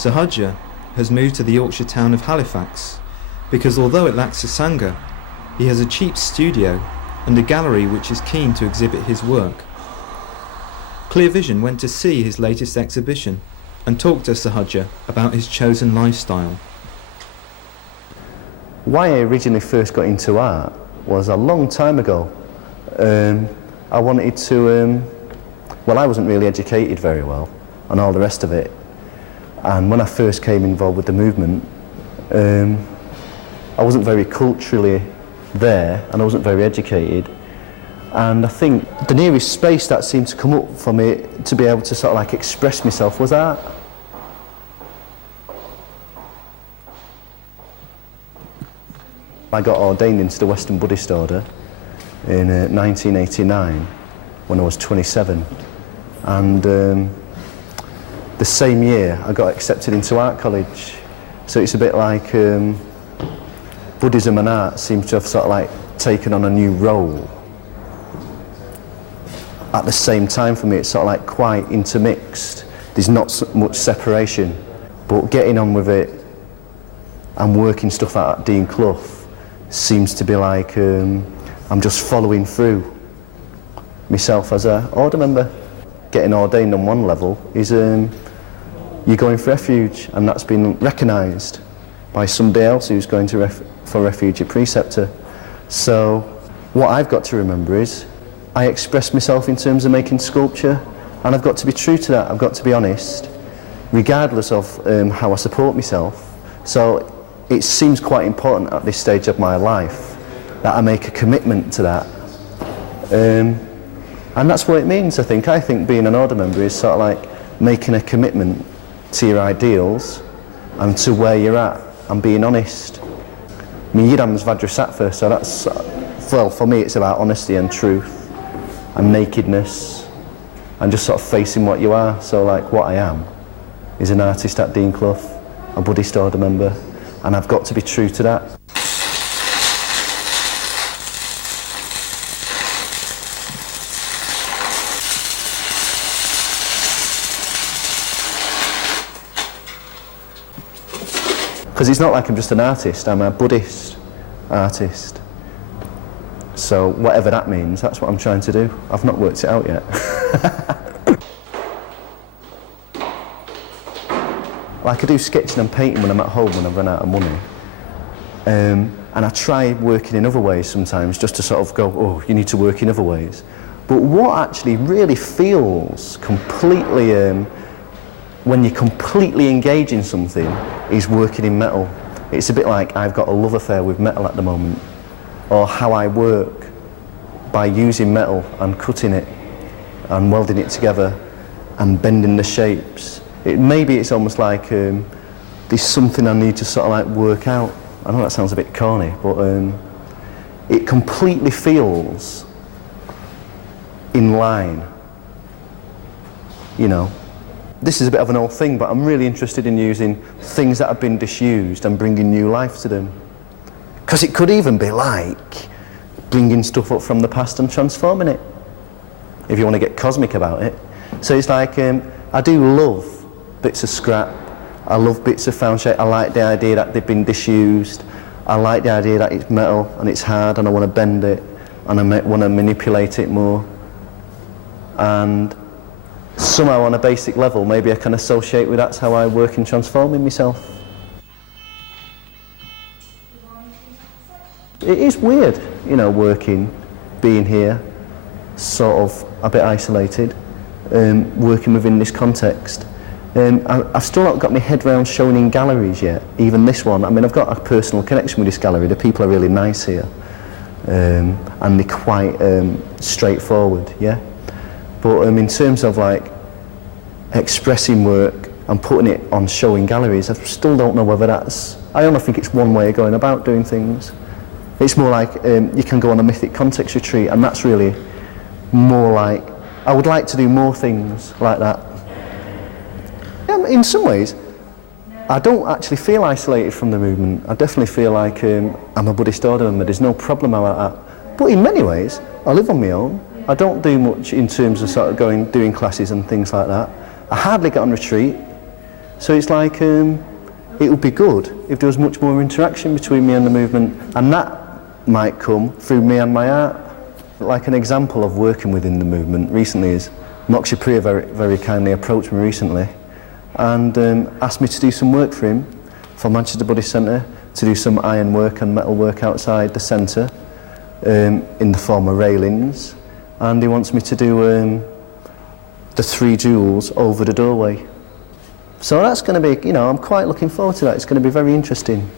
Sahaja has moved to the Yorkshire town of Halifax because although it lacks a Sangha, he has a cheap studio and a gallery which is keen to exhibit his work. Clear Vision went to see his latest exhibition and talked to Sahaja about his chosen lifestyle. Why I originally first got into art was a long time ago. I wanted to, well, I wasn't really educated very well and all the rest of it. And when I first came involved with the movement, I wasn't very culturally there and I wasn't very educated. And I think the nearest space that seemed to come up for me to be able to sort of like express myself was art. I got ordained into the Western Buddhist order in 1989 when I was 27, and the same year I got accepted into art college. So it's a bit like Buddhism and art seems to have sort of like taken on a new role. At the same time for me it's sort of like quite intermixed. There's not so much separation, but getting on with it and working stuff out at Dean Clough seems to be like I'm just following through myself as an order member. Getting ordained on one level is you're going for refuge, and that's been recognised by somebody else who's going to for refuge, a preceptor. So what I've got to remember is I express myself in terms of making sculpture, and I've got to be true to that. I've got to be honest, regardless of how I support myself. So it seems quite important at this stage of my life that I make a commitment to that. And that's what it means, I think. I think being an order member is sort of like making a commitment to your ideals and to where you're at and being honest. I mean, Yidam's Vajrasattva, so that's, well, for me it's about honesty and truth and nakedness and just sort of facing what you are. So like what I am is an artist at Dean Clough, a Buddhist order member, and I've got to be true to that. Because it's not like I'm just an artist, I'm a Buddhist artist. So whatever that means, that's what I'm trying to do. I've not worked it out yet. Like I do sketching and painting when I'm at home when I've run out of money. And I try working in other ways sometimes just to sort of go, oh, you need to work in other ways. But what actually really feels completely, when you completely engage in something, is working in metal. It's a bit like I've got a love affair with metal at the moment, or how I work by using metal and cutting it and welding it together and bending the shapes. Maybe it's almost like there's something I need to sort of like work out. I know that sounds a bit corny, but it completely feels in line, you know. This is a bit of an old thing, but I'm really interested in using things that have been disused and bringing new life to them. Because it could even be like bringing stuff up from the past and transforming it, if you want to get cosmic about it. So it's like, I do love bits of scrap, I love bits of found shape, I like the idea that they've been disused, I like the idea that it's metal and it's hard and I want to bend it and I want to manipulate it more. And somehow on a basic level, maybe I can associate with that's how I work in transforming myself. It is weird, you know, working, being here, sort of a bit isolated, working within this context. I've still not got my head around showing in galleries yet, even this one. I mean, I've got a personal connection with this gallery, the people are really nice here, and they're quite straightforward, yeah? But in terms of like expressing work and putting it on show in galleries, I still don't know whether that's, I only think it's one way of going about doing things. It's more like you can go on a mythic context retreat, and that's really more like, I would like to do more things like that. In some ways, I don't actually feel isolated from the movement. I definitely feel like I'm a Buddhist order member, there's no problem about that. But in many ways, I live on my own. I don't do much in terms of sort of doing classes and things like that. I hardly get on retreat. So it's like, it would be good if there was much more interaction between me and the movement, and that might come through me and my art. Like an example of working within the movement recently is Moksha Priya very kindly approached me recently and asked me to do some work for him for Manchester Buddhist Centre, to do some iron work and metal work outside the centre in the form of railings, and he wants me to do the 3 jewels over the doorway. So that's going to be, I'm quite looking forward to that. It's going to be very interesting.